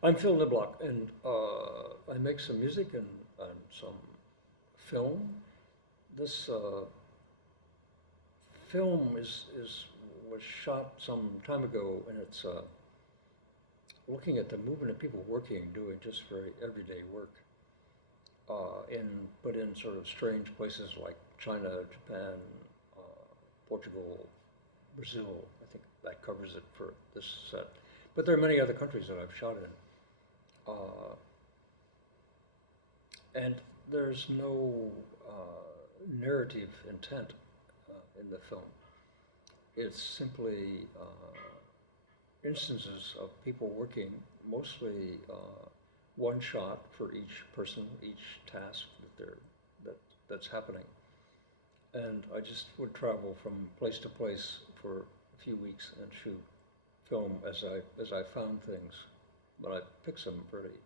I'm Phill Niblock, and I make some music and some film. This film was shot some time ago, and it's looking at the movement of people working, doing just very everyday work, but in sort of strange places like China, Japan, Portugal, Brazil. I think that covers it for this set. But there are many other countries that I've shot in. Uh, and there's no narrative intent in the film. It's simply instances of people working, mostly one shot for each person, each task that that's happening. And I just would travel from place to place for a few weeks and shoot film as I found things. But I picked some pretty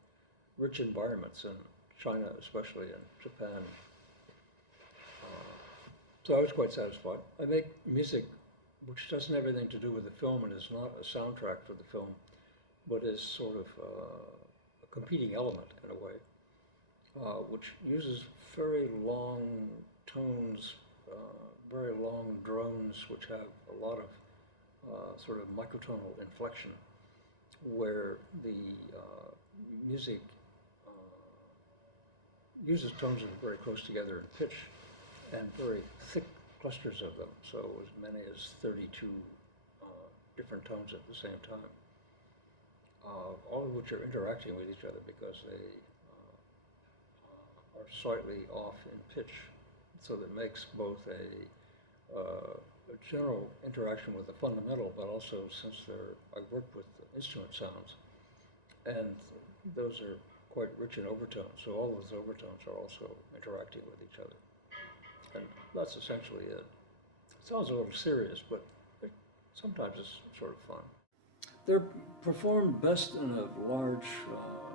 rich environments in China, especially in Japan. So I was quite satisfied. I make music which doesn't have anything to do with the film and is not a soundtrack for the film, but is sort of a competing element in a way, which uses very long tones, very long drones, which have a lot of sort of microtonal inflection, where the music uses tones that are very close together in pitch and very thick clusters of them, so as many as 32 different tones at the same time, all of which are interacting with each other because they are slightly off in pitch, so that makes both a general interaction with the fundamental, but also since I work with instrument sounds, and those are quite rich in overtones, so all those overtones are also interacting with each other. And that's essentially it. It sounds a little serious, but sometimes it's sort of fun. They're performed best in a large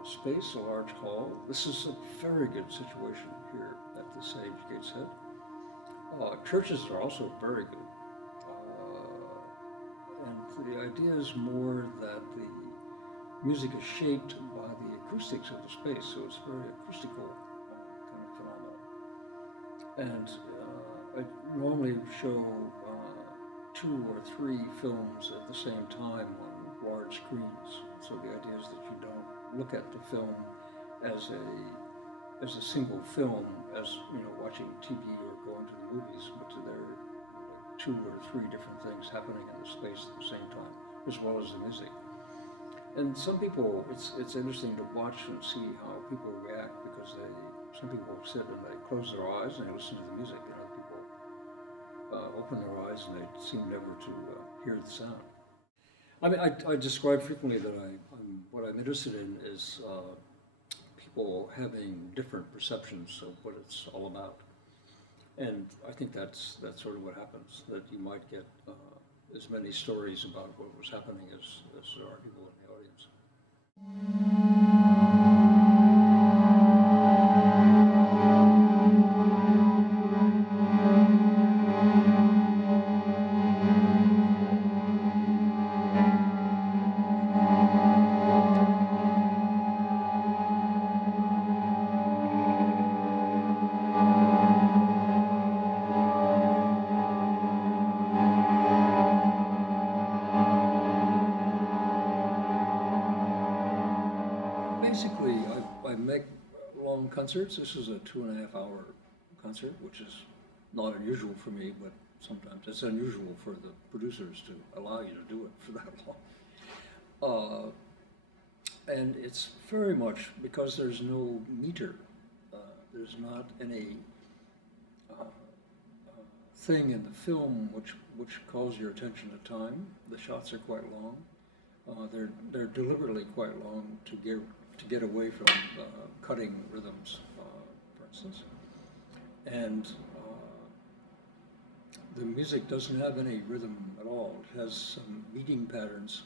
space, a large hall. This is a very good situation here at the Sage Gateshead. Churches are also very good. And the idea is more that the music is shaped by the acoustics of the space, so it's very acoustical kind of phenomenon. And I normally show 2 or 3 films at the same time on large screens. So the idea is that you don't look at the film as a single film, as watching TV or going to the movies, but there are 2 or 3 different things happening in the space at the same time, as well as the music. And some people, it's interesting to watch and see how people react, because some people sit and they close their eyes and they listen to the music, and other people open their eyes and they seem never to hear the sound. I mean, I describe frequently that what I'm interested in is people having different perceptions of what it's all about. And I think that's sort of what happens, that you might get as many stories about what was happening as there are people in the audience. Basically, I make long concerts. This is a 2.5-hour concert, which is not unusual for me, but sometimes it's unusual for the producers to allow you to do it for that long. And it's very much because there's no meter. There's not any thing in the film which calls your attention to time. The shots are quite long. They're deliberately quite long to get away from cutting rhythms, for instance. And the music doesn't have any rhythm at all. It has some beating patterns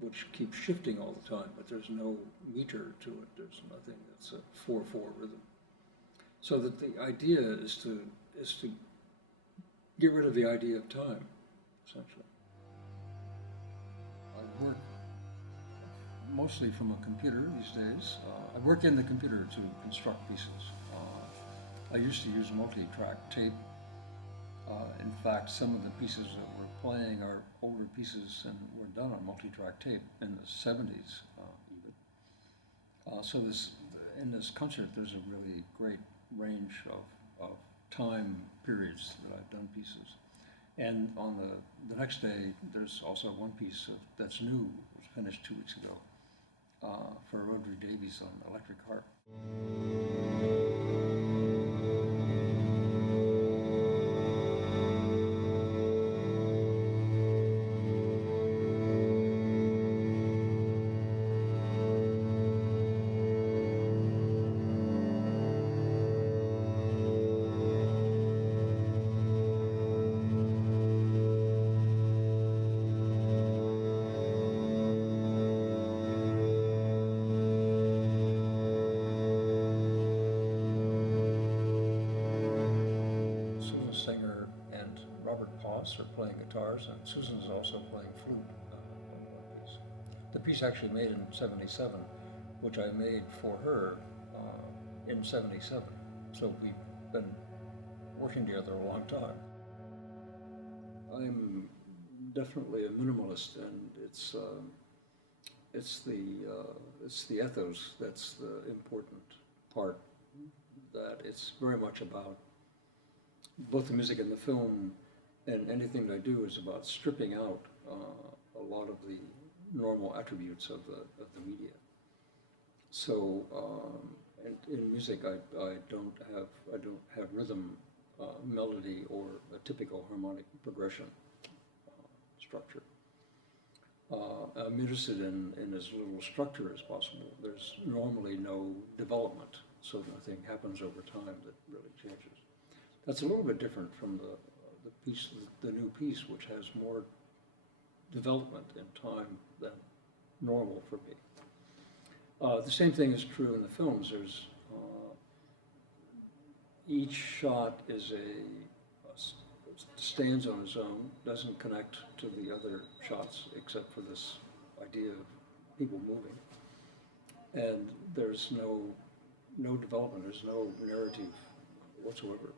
which keep shifting all the time, but there's no meter to it. There's nothing that's a 4/4 rhythm. So that the idea is to get rid of the idea of time, essentially. I work mostly from a computer these days. I work in the computer to construct pieces. I used to use multi-track tape. In fact, some of the pieces that we're playing are older pieces and were done on multi-track tape in the 70s even. So in this concert, there's a really great range of time periods that I've done pieces. And on the next day, there's also one piece that's new, it was finished 2 weeks ago, for Rhodri Davies on electric harp. Stenger and Robert Poss are playing guitars, and Susan's also playing flute on one piece. The piece actually made in '77, which I made for her in '77. So we've been working together a long time. I'm definitely a minimalist, and it's the ethos that's the important part. That it's very much about both the music and the film, and anything that I do is about stripping out a lot of the normal attributes of the media. So in music, I don't have rhythm, melody, or a typical harmonic progression structure. I'm interested in as little structure as possible. There's normally no development, so nothing happens over time that really changes. That's a little bit different from the new piece, which has more development in time than normal for me. The same thing is true in the films. There's each shot stands on its own, doesn't connect to the other shots except for this idea of people moving, and there's no development. There's no narrative whatsoever.